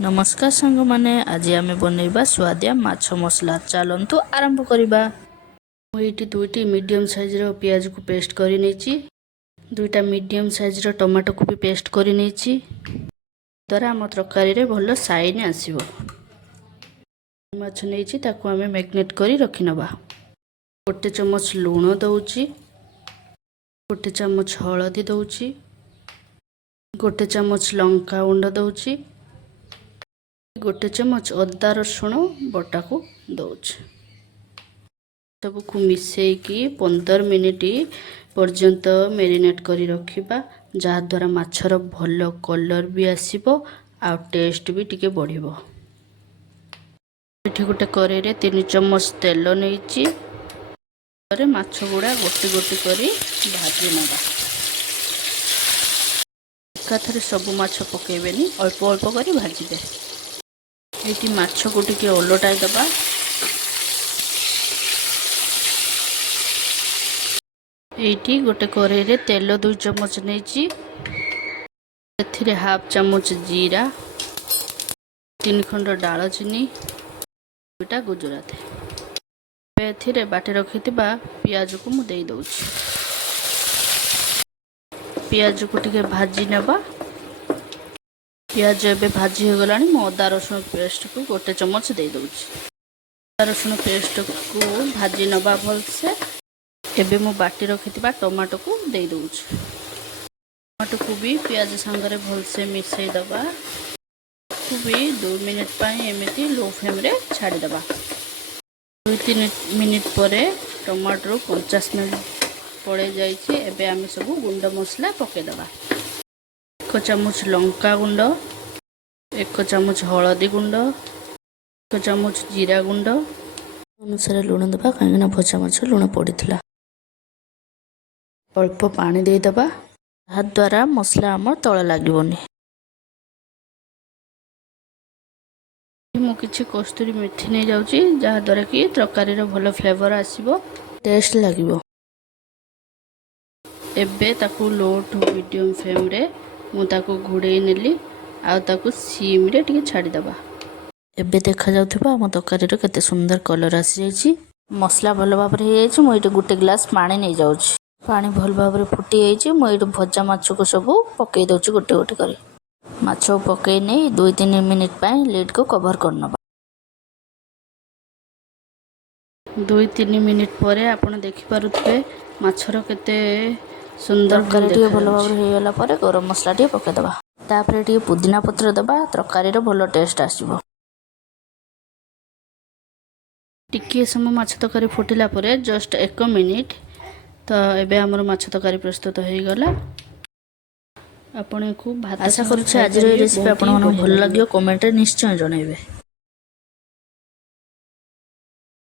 नमस्कार सांग माने आज आम बनइबा स्वादिया माछ मसला चलतु आरंभ करवा। मुझे दुईटी मीडियम साइज रो पियाज को पेस्ट करी नेची, दुईटा मीडियम साइज रो टमाटो को भी पेस्ट करी नेची, द्वारा आम तरकारी रे भल साइन आसीबो। माछ नेची ताको आमे मैग्नेट करी रखि नबा। गोटे चम्मच लूण दउची, गोटे चम्मच हळदी दउची, गोटे चम्मच लंका गुंड दउची, गोटे चम्मच अदा रसुण बटा को दउची। सबको मिसेकी 15 मिनिट पर्यंत मैरिनेट करी रखिबा, जहा द्वारा माछर भल कलर भी आसीबो आ टेस्ट भी टिके बढ़िबो। एठी गोटे करेई रे 3 चम्मच तेल नेइची, रे माछ गुडा गोटी गोटी करी भाजी नबा। एकाथरे सब माछ पकेबेनी, अल्प अल्प करी भाजीबे। एठी माछ को टिके ओलटाई दबा। एठी गोटे करेई रे तेल 2 चम्मच नेची, एथिरे हाफ चम्मच जीरा, 3 खंड दालचीनी, 2टा गुजराती। एथिरे बाटे रखिथिबा पियाज को मु देई दउची। पियाज को टिके भाजी नबा। पियाज एबे भाजी हो गलानी, मु अदा रसुण पेस्ट को गोटे चम्मच दे दउची। अदा रसुण पेस्ट को भाजी नबा भल से। एबे मु बाटी रखिथिबा टमाटो को दे दउची। टमाटो को भी पियाज संगरे भल से मिसई दबा। को भी 2 मिनिट पाई एमिति लो फ्लेम रे छाड़ी दबा। 2-3 मिनिट परे टमाटो कंचा स्मेल पड़े जाइछि। एबे आमे सब गुंड मसला पके दबा। 1 चम्मच लंका गुंड, 1 चम्मच हळदी गुंड, 1 चम्मच जीरा गुंड, अनुसार लुण दबा कहीं भजा माछ लुण पड़ीथिला। अल्प पानी दे दबा, जहा द्वारा मसला आम तळ लागिबोनी। मु किछि कस्तूरी मेथी नहीं जाउची, जहा द्वारा कि तरकारी रो भलो फ्लेवर आसीबो, टेस्ट लागिबो। एबे ताकू लो टू मीडियम फ्लेम रे मु ताकू घोड़े नेली, आ ताकू सिम रे टिके छाड़ी दबा। एबे देखा जाउथिबा हम तरकारी रो केते सुंदर कलर आसी जाइछि। मसला भलो भाबरे हे जाइछि। मु एटे गुटे ग्लास पानी नै जाउछि। पानी भल भाबरे फुटी जाइछि। मु एटे भजा माछ को सब पकई दउछि गोटे गोटे करी। माछ पकई नै 2-3 मिनिट पाई लिड को कवर करनबा। 2-3 मिनिट परे आपण देखि पारुथबे माछरो केते सुंदर तरकारी टिके भल भाबरे हे गला परे गरम मसला टिके पके दबा। तापरे टिके पुदीना पत्र दबा, तरकारी रो भलो टेस्ट आसीबो। टिके समय माछ तरकारी फुटिला परे जस्ट 1 मिनिट तो एबे हमर माछ तरकारी प्रस्तुत हो गला। आपण को भात आशा करू आज रेसिपी आपण भल लागियो, कमेंट रे निश्चय जणाइबे।